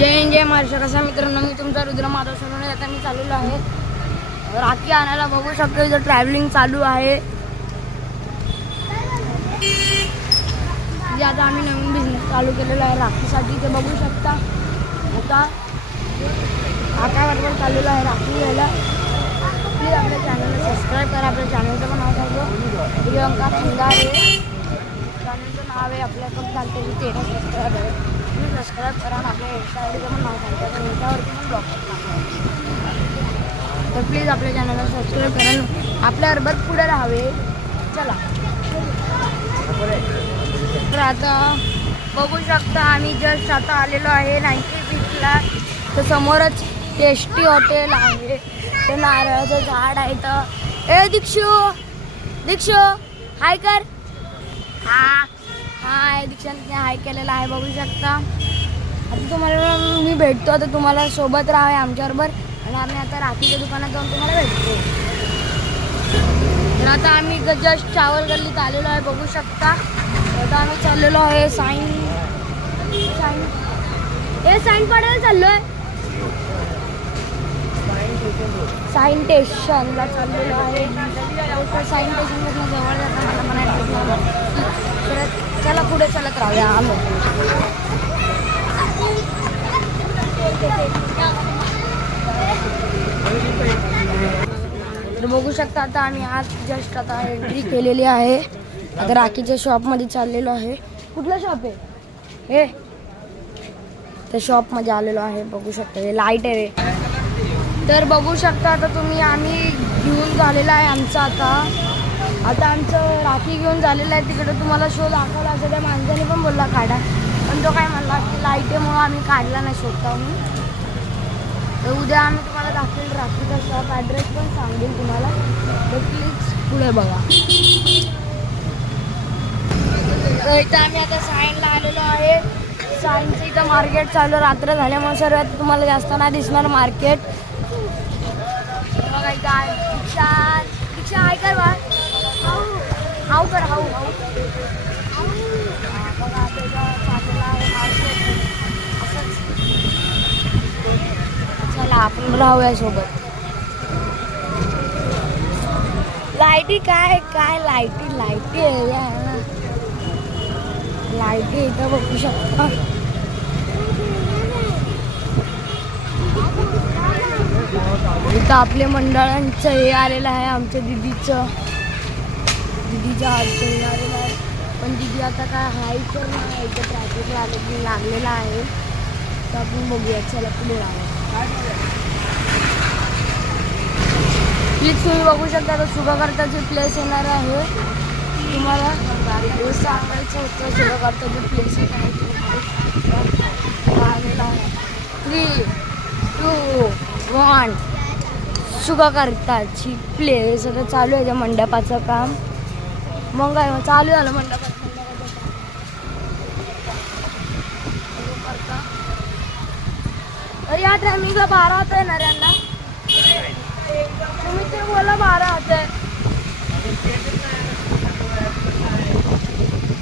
जय महाराष्ट्र. कसा मित्रांनो, मी तुमचा रुद्र माधव सोनवणे. आता मी चाललेलो आहे राखी आणायला. बघू शकतो इथं ट्रॅव्हलिंग चालू आहे. जे आता आम्ही नवीन बिझनेस चालू केलेला आहे राखीसाठी, ते बघू शकता. आता काकाबरोबर चाललेलो आहे राखी घ्यायला. प्लीज आपल्या चॅनलला सबस्क्राईब करा. आपल्या चॅनलचं पण नाव सांगतो, प्रियंका खिंगारे चॅनलचं नाव आहे. आपल्याकडे चालते 13 सबस्क्राईब आहे. तुम्ही सबस्क्राईब करा. आपल्या इंस्टा आय डीचं पण नाव सांगतो, तर इंस्टावरती पण ब्लॉग तर प्लीज आपल्या चॅनलला सबस्क्राईब करा. आपल्याबरोबर पुढे राहावे. चला. तर आता बघू शकता आम्ही जस्ट आता आलेलो आहे 90 फीटला. तर समोरच टेस्टी हॉटेल आहे. ते नारळाचं झाड आहे. तर ए दीक्षू हाय कर. हाय दीक्षांतने हाय केलेला आहे. बघू शकता. आता तुम्हाला मी भेटतो. आता तुम्हाला सोबत राहावे आमच्याबरोबर. आणि आम्ही आता राखीच्या दुकानात जाऊन तुम्हाला भेटतो. तर आता आम्ही जस्ट चावल गल्लीत आलेलो आहे. बघू शकता. आता आम्ही चाललेलो आहे साईन पाडायला चाललोय. साईन स्टेशनला चाललेलो आहे. साईन स्टेशनमधून जवळ जाता मला म्हणायचं. तर चला पुढे चालत राहूया आम्ही. तर बघू शकता आता आम्ही आज जस्ट आता एंट्री केलेली आहे. आता राखीच्या शॉपमध्ये चाललेलो आहे. कुठलं शॉप आहे हे? त्या शॉपमध्ये आलेलो आहे. बघू शकता हे लाईट आहे रे. तर बघू शकता आता तुम्ही आम्ही घेऊन झालेला आहे आमचा. आता आमचं राखी घेऊन झालेलं आहे. तिकडे तुम्हाला शो दाखवला असं त्या माणसाने पण बोलला काढा, पण तो काय म्हणला की लाईट आहे म्हणून आम्ही काढला नाही शोधता. तर उद्या आम्ही तुम्हाला दाखवेल राखीचा शॉप ॲड्रेस पण सांगेल तुम्हाला. तर प्लीज पुढे बघा. तर इथं आम्ही आता साईनला आलेलो आहे. साईनचं इथं मार्केट चालू रात्र झाल्यामुळे सर्वात तुम्हाला जास्त नाही दिसणार मार्केट. बघा इथं आहे दीक्षा हाय कर बा. हाऊ कर हाऊ. बघा त्याचा चाललेला आहे मार्केट. चला आपण राहूया सोबत. लाईटी काय लाईटी आहे या ना. लाईटी इथं बघू शकता. इथं आपल्या मंडळांचं हे आलेलं आहे. आमच्या दिदीच्या अडचणी आलेलं आहे. पण दिदी आता काय हाय तर नाही. इथं ट्रॅफिक लागलेला आहे. तर आपण बघूया. चला पुढे राहू. प्लीज तुम्ही बघू शकता. तर सुखाकर्ताची प्लेस येणार आहे. तुम्हाला सांगायचं होतं सुखाकर्ताची प्लेस येणार आहे. 3, 2, 1 सुखाकर्ताची प्लेस. आता चालू आहे त्या मंडपाचं काम. मग काय चालू झालं मंडपाचं. या टायमिंगला 12 होत आहे ना यांना. तुम्ही ते बोला 12 होत आहे.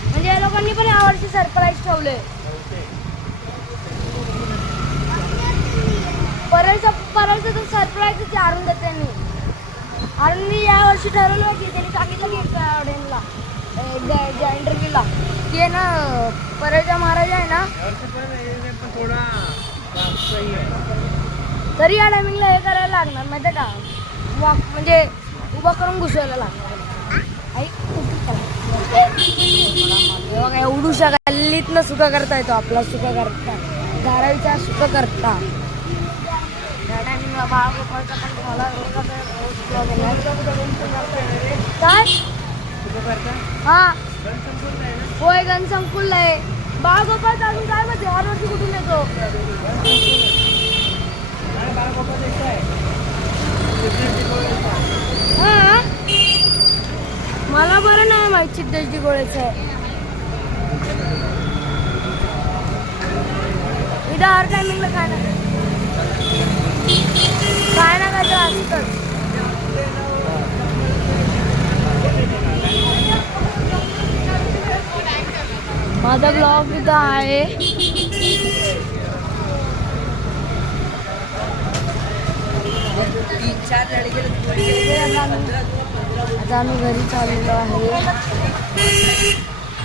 म्हणजे या लोकांनी पण यावर्षी सरप्राईज ठेवले. परळचं तर सरप्राईजच आणून देते त्यांनी. आणि मी यावर्षी ठरवलं की त्यांनी सांगितलं की ऑडियन्सला इंटरव्ह्यूला की आहे ना परळचा महाराज आहे ना, तरी या टायमिंगला हे करायला लागणार माहिती का. म्हणजे उभा करून घुसवायला लागणार. बघा एवढूशा गल्लीतनं सुका करता येतो आपला. सुका करता धारावीचा सुका करता. या टायमिंगला बाळगोपाळचा पण तुम्हाला काय हां होय गण संकुल आहे. बाळगोपाळचा अजून काय माहिती हर वर्षी कुठून येतो. हां मला बरं नाही माहिती. सिद्धेश दिगोळेचं आहे. इथं हर टायमिंगला काय ना काय तर असतंच. माझा ब्लॉग इथं आहे. आता आम्ही घरी चाललेलो आहे.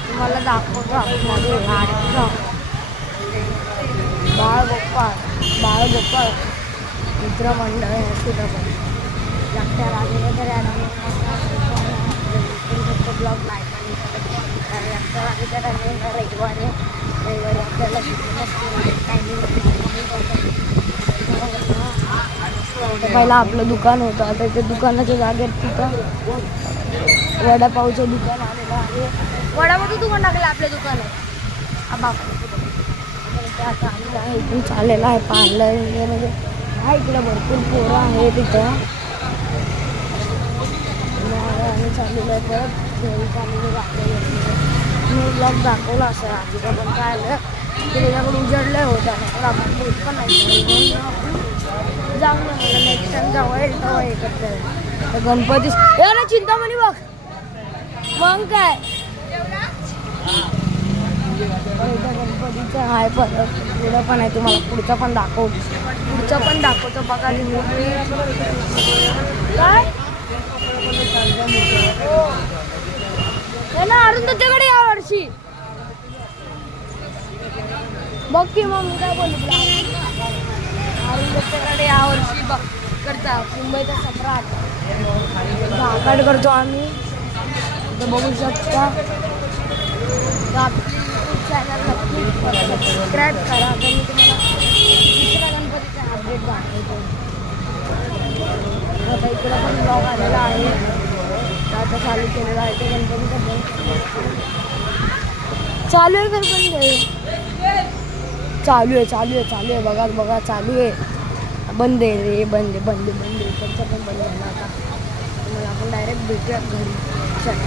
तुम्हाला दाखवतो आपल्याला बाळगोपाळ मित्रमंडळ आहे कुठं पण लागत्या लागले तर ब्लॉग लाईक आणि लागत्या लागले तर रविवारी आपल्याला पहिला आपलं दुकान होतं. आता ते दुकानाच्या जागेत तिथं वडापावचं दुकान आलेलं आहे. वडापावचं दुकान टाकलं आपल्या दुकानात. आता आम्ही आहे इथून चाललेलं आहे पार्लर म्हणजे आहे इकडे भरपूर पोरं आहे तिथं. आम्ही चाललेलो आहे परत घरी चाललेलो आपल्या मी ब्लॉग दाखवला असं आधीचा पण काय आलं की त्याच्याकडून उजडलं होतं पण आपण बोल पण नाही जाऊन मला नेक्स्ट टाइम जावं येईल तेव्हा हे करता गणपती ना चिंतामणी बघ मग काय गणपतीचं आहे परत पुढं पण आहे. तुम्हाला पुढचं पण दाखवतो बघा काय ना अरुण त्याच्याकडे या वर्षी बघ की मग मी काय बोलू अरुण त्याच्याकडे या वर्षी बघ करता मुंबईचा सम्राट भाकड करतो आम्ही बघू शकता. चॅनल नक्की सबस्क्राईब करा तर मी तुम्हाला दुसऱ्या गणपतीचा अपडेट दाखवतो. आता इकडं पण ब्लॉग आलेला आहे. आता चालू केलेला आहे ते गणपतीचा चालू आहे चालू आहे बघा चालू आहे. बंद आहे रे बंद त्यांचं पण बंद झालं. आता तुम्हाला आपण डायरेक्ट भेटूया घरी. चला.